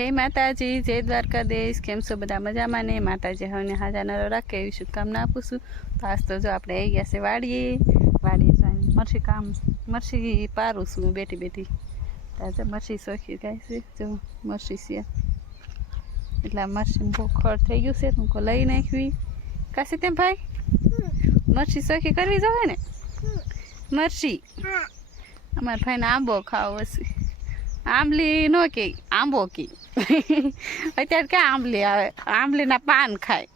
जय माताजी जय द्वारकाधीश केम छो बधा मजामां ने माताजी हवने हाजर राखे एवी शुभकामना आपू छूं। तो आज तो जो आपणे आई गया छे वाड़ीए जईने मरसी काम मरसी पारूं छूं बेठी बेठी। तो मरसी सोखी गाय छे जो मरसी छे એટલે મરસી બહુ ખડ થઈ ગયું છે તો લઈ નાખવી કાશી તેમ ભાઈ મરસી સોખી કરવી જોઈએ ને મરસી અમારા ભાઈને આંબો ખાવો છે આંબલી નો કે આંબો કી અત્યારે ક્યાં આંબલી આવે આંબલીના પાન ખાય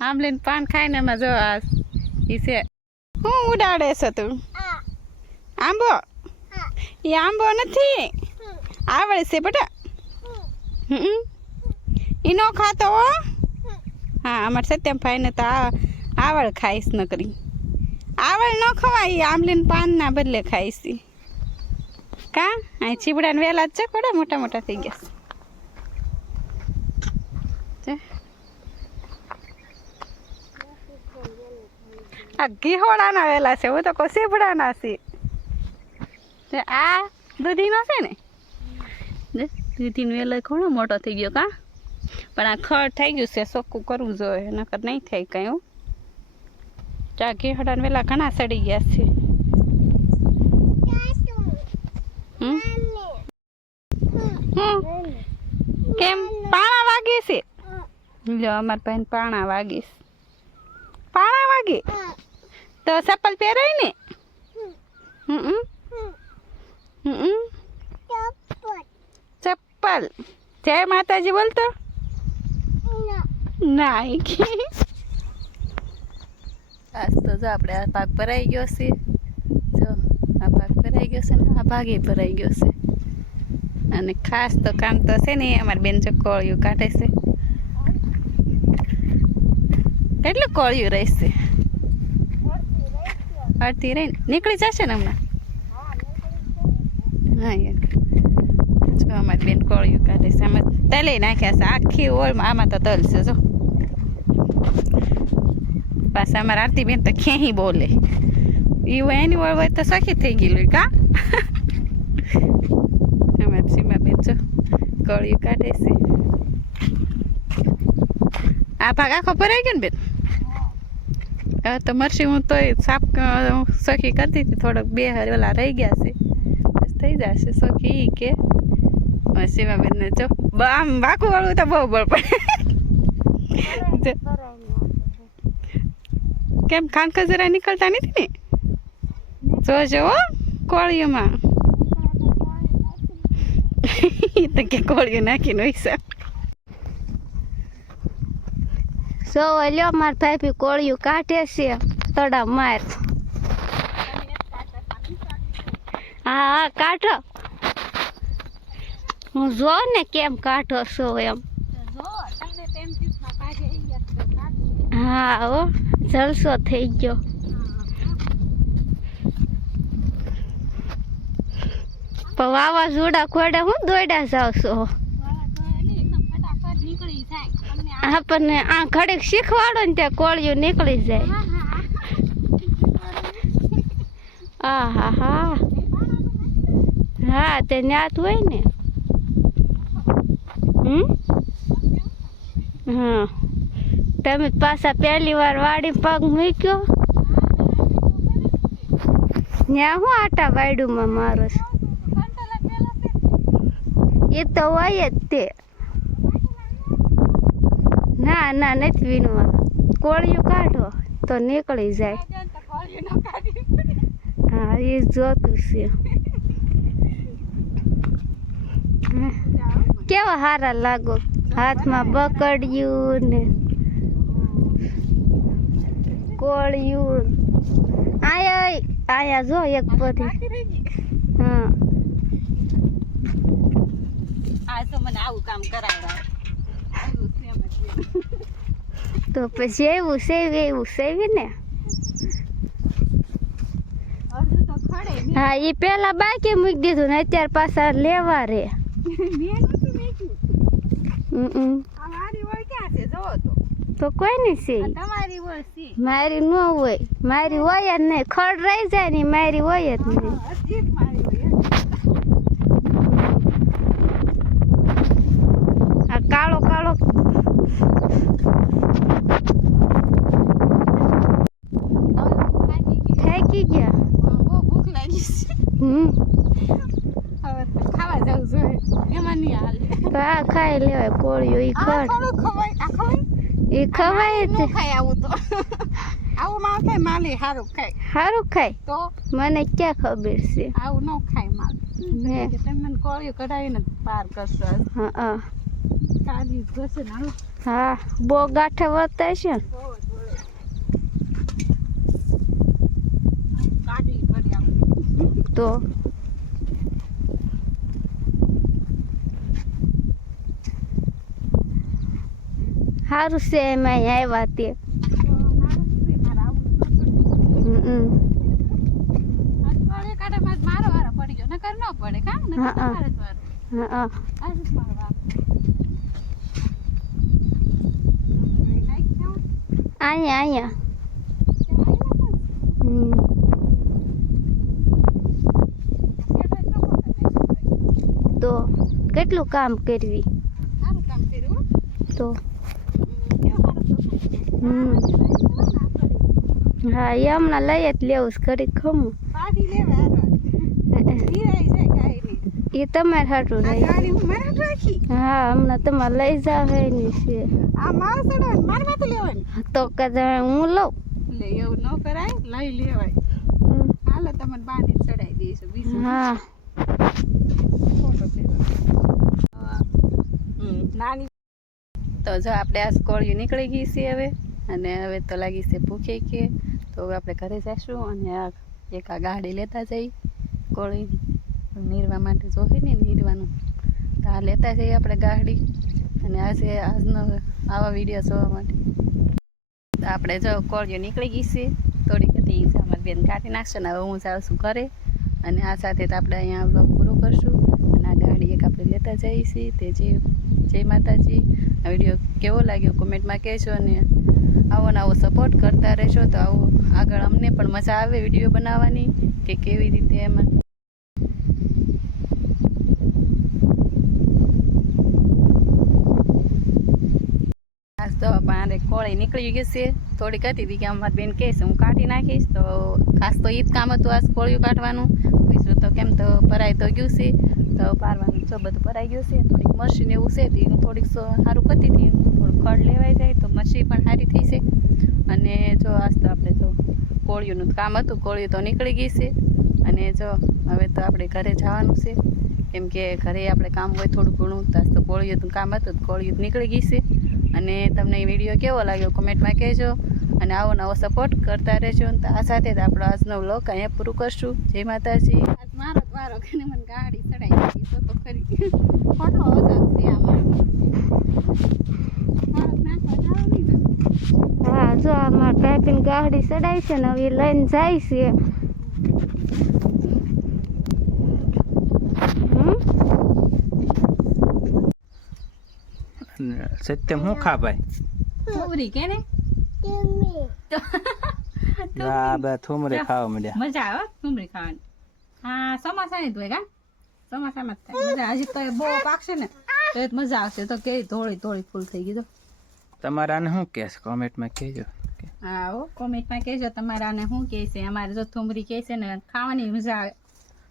આંબલીના પાન ખાય ને એમાં જો આ ઈ છે હું ઉડાડે છે તું આંબો એ આંબો નથી આવડે છે બેટા ઈનો ખાતો હો हाँ अमर सत्यम भाई ने तो आवड़ खाईस न करी आवड़ न खवाई आमलीन पान ना बदले खाईस का आ चीबड़ा ने वेला च कोड़ा मोटा मोटा થઈ ગયા છે આ ઘીહોડા ના વેલા છે હું તો કો સીબડા ના છે તે આ દૂધીનો છે ને દૂધીનો વેલો ઘણો મોટો થઈ ગયો કા પણ આ ખડ થઈ ગયું છે સોકું કરવું જોઈએ નકર નહીં થાય કઈ ચા ઘીહડા ને વેલા ઘણા સડી ગયા છે કેમ પાણા વાગે છે લ્યો અમાર પાસે પાણા વાગીશ પાણા વાગે તો ચપ્પલ પહેરાય ને ચપ્પલ જય માતાજી બોલતો नहीं आज तो जो આપણે આ ભાગ ભરાઈ ગયો છે જો આ ભાગ ભરાઈ ગયો છે ને આ ભાગે ભરાઈ ગયો છે અને ખાસ તો કામ તો છે ને અમારી બેન જો કોળિયું કાઢે છે કેટલું કોળિયું રહેશે અડધી રહી નીકળી જશે ને હમણાં હા યાર જો અમારી બેન કોળિયું કાઢે છે આમાં તલે નાખ્યા છે આખી ઓળમાં આમાં તો તલ છે જો પાછા અમારા આરતી બેન તો ખેહી બોલે એ એની ઓળ હોય તો સખી થઈ ગયેલું કા અમારી સીમા બેન જો કોળિયું કાઢે છે આ ભાગ આખો ભરાઈ ગયો ને બેન હવે તો મરસી હું તો સાફ સખી કરતી હતી થોડોક બે ઓલા રહી ગયા છે બસ થઈ જશે સખી કે સીમા બેન ને જો આમ વાકું વાળું તો બહુ બળ પડે કેમ ખાન ખજરા નીકળતા નથી ને જોજો કોળીઓમાં તો કે કોળીઓ નાખીને હોય સો લ્યો માર ભાઈ કોળિયું કાઢે છે તડા માર હા કાઢો હું જો ને કેમ કાઢો છો એમ હા હો જલસો થઈ ગયો પણ વાવાઝોડા ખોડે હું દોડ્યા જાવ છો હા પણ આ ઘડીક શીખવાડો ને ત્યાં કોળિયું નીકળી જાય હા હા હા હા તે ન્યાત હોય ને હા તમે પાછા પહેલી વાર વાડી પગ મૂક્યો ત્યાં હું આટા વાયડુમાં મારો એ તો હોય જ તે ના ના નથી વીણવા કોળિયું કાઢો તો નીકળી જાય હા એ જોતું છે કેવા હારા લાગો હાથમાં બકડ્યું ને કોળિયું આયા આયા જો એક પરી હા આ તો મને આવું કામ કરાવડા તો પછી એવું સેવી ને હા એ પેલા બાકી મૂકી દીધું ને અત્યારે પાછા લેવા રે તો કોઈ નહીં છે મારી ન હોય મારી હોય જ નહીં ખડ રહી જાય ને મારી હોય જ નહીં નહીં હાલે તો આ ખાઈ લેવાય કોળિયું ઈ આ ખડ થોડું ખવાય આ ખવાય ઈ ખવાય ન ખાય આવું તો આવું ના ખાય માલી સારું ખાય સારું ખાય તો મને ક્યાં ખબર છે આવું ન ખાય માલ હે કે તમે મને કોળિયું કઢાવીને પાર કરશો હા કાઢી જશે ને હાલો હા બહુ ગાંઠા વળતા છે ને કાઢી કરી આવું તો સારું છે એમાં આવ્યા તે મારો વારો પડી ગયો નકર ન પડે કા નકર હા, હા. તમારે જ વારો હા આ જ મારો વારો અહીંયા હમ. તો કેટલું કામ કરવી સારું કામ કર્યું તો કેવું સારું હા એ હમણાં લઈ જ લેવું છે ઘડી ખમું પાડી લેવા ધીરાઈ જાય ગાયને એ તમારે હાટું આ રહી ગાડી હું મારા રાખી હા હમણાં તમારે લઈ જાવ હે ની છે આ મારો ચડાવવાનું મારે માથે લેવાની તો કદાચ હું લઉં લે એવું ન કરાય લઈ લેવાય હાલો તમને બાંધી ચડાવી દઈશું બીજું હા ફોટો નાની તો જો આપણે આ કોળિયું નીકળી ગઈ છે હવે અને હવે તો લાગી છે ભૂખે કે તો હવે આપણે ઘરે જઈશું અને એક આ ગાડી લેતા જઈ કોળી નીરવા માટે જોઈ ને નીરવાનું તો આ લેતા જઈએ આપણે ગાડી અને આજે આજનો આવા વિડીયો જોવા માટે તો આપણે જો કોળિયું નીકળી ગઈ છે થોડીક હતી અમારી બેન કાઢી નાખશે ને હવે હું જાઉં છું ઘરે અને આ સાથે તો આપણે અહીંયા બ્લોગ પૂરો કરશું અને આ ગાડી એક આપણે લેતા જઈએ છીએ તે જય માતાજી આ વિડીયો કેવો લાગ્યો કોમેન્ટમાં કહેજો અને આવો ને આવો સપોર્ટ કરતા રહેશો તો આવો આગળ અમને પણ મજા આવે વિડીયો બનાવવાની કે કેવી રીતે એમાં આજ તો મારે કોળી નીકળી ગઈ છે થોડીક હતી હતી કે અમારી બેન કહે છે હું કાઢી નાખીશ તો ખાસ તો એ જ કામ હતું આજ કોળિયું કાઢવાનું બીજું તો કેમ તો ભરાઈ તો ગયું છે તો પારવાનું જો બધું ભરાઈ ગયું છે થોડીક મશીન એવું છે તો એનું થોડીક સારું કરતી હતી થોડુંક ખડ લેવાઈ જાય તો મશીન પણ સારી થઈ છે અને જો આજ તો આપણે જો કોળિયુંનું કામ હતું કોળિયું તો નીકળી ગઈ છે અને જો હવે તો આપણે ઘરે જવાનું છે કેમ કે ઘરે આપણે કામ હોય થોડું ઘણું તો આજ તો કોળિયુંનું કામ હતું તો કોળિયું નીકળી ગઈ છે અને તમને એ વિડીયો કેવો લાગ્યો કોમેન્ટમાં કહેજો અને આવો નવો સપોર્ટ કરતા રહેજો તો આ સાથે જ આપણો આજનો વ્લોગ અહીંયા પૂરું કરશું જય માતાજી આજ મારો જ વારો કે મને ગાડી ચડાવી દીધી તો ખરી ખોટો અવસર છે આમાં હા જો અમારે પાઇપિંગ ગાડી ચડાવી છે ને હવે એ લઈને જાય છે સત્યમ હું ખા ભાઈ થોરી કે ને આ બે થોમરે ખાવા મળ્યા મજા આવે ઠુમરી ખાવાની હા ચોમાસા ની હોય કા ચોમાસામાં જ થાય મજા હજી તો એ બહુ પાકશે ને તો એ જ મજા આવશે તો કેવી ધોળી ધોળી ફૂલ થઈ ગઈ તો તમારે આને શું કહેશ કોમેન્ટમાં કહેજો હા હો કોમેન્ટમાં કહેજો તમારે આને શું કહે છે અમારે જો ઠુમરી કહે છે ને ખાવાની મજા આવે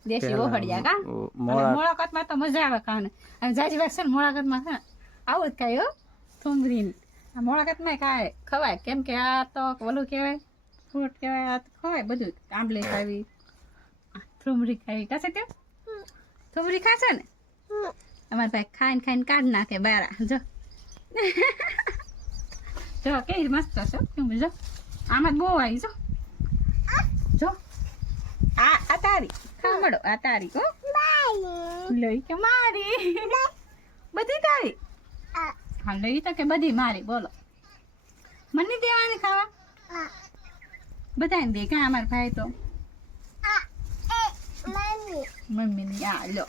દેશી ઓહડિયા કા મોળાકતમાં તો મજા આવે ખાવાની અને જાજી વાત છે ને મોળાકતમાં છે ને આવું જ ખાય હો ઠુમરી આ મોળાકતમાં ખાય ખવાય કેમ કે આ તો ઓલું કહેવાય ફ્રૂટ કહેવાય આ તો ખવાય બધું આંબલી ખાવી ઠુમરી ખાવી કાશે તે ઠુમરી ખાશે ને અમારે ભાઈ ખાઈને ખાઈને કાઢી નાખે બારા જો જો કેવી મસ્ત છે ઠુમરી જો આમાં જ બહુ આવી જો આ તારી ખા મળો આ તારી હો લઈ કે મારી બધી તારી હા લઈ તો કે બધી મારી બોલો મને દેવાની ખાવા બધાને દે ક્યાં અમારા ભાઈ તો મમ્મી ની આ લો